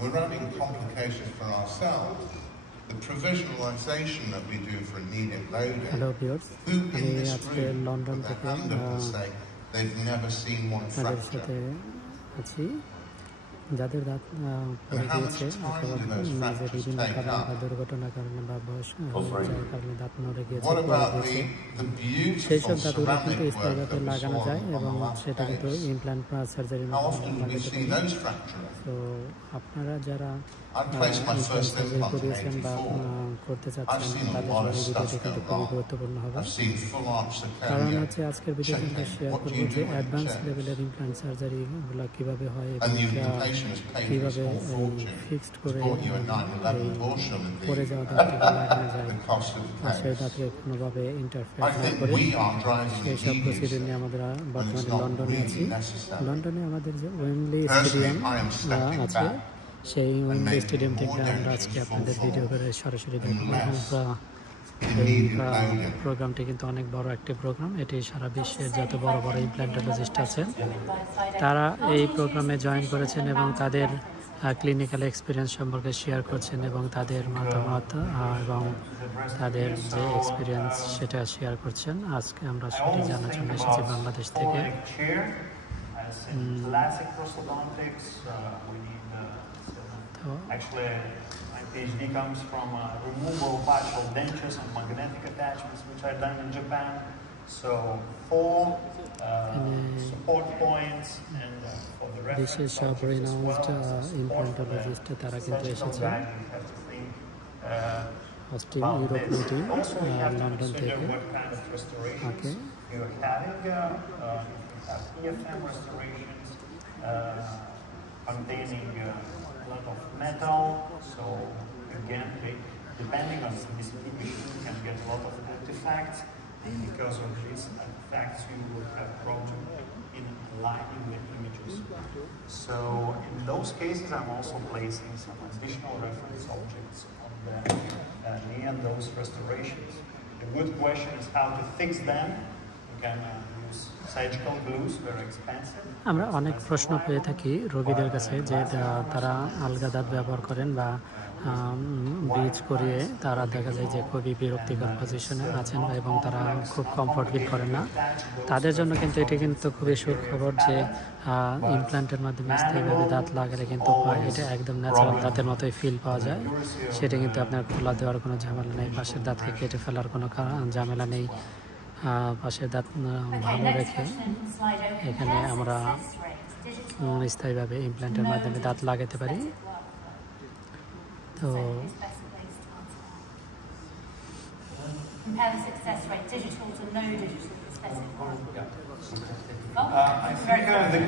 we're having complications for ourselves. The provisionalization that we do for immediate loading. Hello viewers, Who in this room with their hand up and say they've never seen one fracture? যাদের দাঁত পড়ে গিয়েছে অথবা নিজের বিভিন্ন কারণে বা দুর্ঘটনার কারণে বা বয়স যার কারণে দাঁত নড়ে গিয়েছে সেই সব দাঁতগুলো কিন্তু স্থায়ীভাবে লাগানো যায় এবং সেটা কিন্তু ইমপ্ল্যান্ট সার্জারির মাধ্যমে লাগাতে পারে। তো আপনারা যারা ইমপ্ল্যান্ট সার্জারি করিয়েছেন বা করতে চাচ্ছেন তাদের জন্য এই ভিডিওটি কিন্তু খুবই গুরুত্বপূর্ণ হবে। কারণ হচ্ছে আজকের ভিডিওতে আমরা শেয়ার করবো যে অ্যাডভান্স লেভেলের ইমপ্ল্যান্ট সার্জারিগুলো কীভাবে হয় এবং কীভাবে ফিক্সড করে পড়ে যাওয়া দাঁতগুলো লাগানো যায় আর সেই দাঁতকে কোনোভাবে ইন্টারফেয়ার না করে সেই সব প্রসিডিউর নিয়ে আমরা বর্তমানে লন্ডনে আছি। লন্ডনে আমাদের যে ওয়েমব্লি স্টেডিয়াম আছে সেই ওয়েমব্লি স্টেডিয়াম থেকে আমরা আজকে আপনাদের ভিডিও করে সরাসরি দেখাবো এবং এই প্রোগ্রামটি কিন্তু অনেক বড় একটি প্রোগ্রাম। এটি সারা বিশ্বের যত বড় বড় ইমপ্ল্যান্টোলজিস্ট আছেন তারা এই প্রোগ্রামে জয়েন করেছেন এবং তাদের ক্লিনিক্যাল এক্সপিরিয়েন্স সম্পর্কে শেয়ার করছেন এবং তাদের মতামত এবং তাদের যে এক্সপিরিয়েন্স সেটা শেয়ার করছেন। আজকে আমরা সেটি জানার জন্য এসেছি বাংলাদেশ থেকে। PhD comes from removal of partial dentures and magnetic attachments, which are done in Japan. So 4 support points and for the reference. This is a renowned implantologist. তারা কিন্তু এসেছে অস্ট্রিয়া ইউরোপ মিটিং লন্ডন থেকে। ওকে, you're having EFM restorations containing lot of metal, so again, depending on this machine, you can get a lot of artifacts, and because of these artifacts, you will have problem in aligning the images. So in those cases, I'm also placing some additional reference objects on the near those restorations. The good question is how to fix them. You can use surgical glues, very expensive. আমরা অনেক প্রশ্ন পেয়ে থাকি রোগীদের কাছে যে তারা আলগা দাঁত ব্যবহার করেন বা ব্রিজ করিয়ে তারা দেখা যায় যে খুবই বিরক্তিকর পজিশনে আছেন এবং তারা খুব কমফর্ট ফিল করেন না। তাদের জন্য কিন্তু এটি কিন্তু খুবই সুখবর যে ইমপ্ল্যান্টের মাধ্যমে স্থায়ীভাবে দাঁত লাগালে কিন্তু এটা একদম ন্যাচারাল দাঁতের মতোই ফিল পাওয়া যায়। সেটা কিন্তু আপনার খোলা দেওয়ার কোনো ঝামেলা নেই, পাশের দাঁতকে কেটে ফেলার কোনো ঝামেলা নেই। পাশের দাঁত ভালো রেখে এখানে আমরা স্থায়ীভাবে ইমপ্ল্যান্টের মাধ্যমে দাঁত লাগাতে পারি। তো I think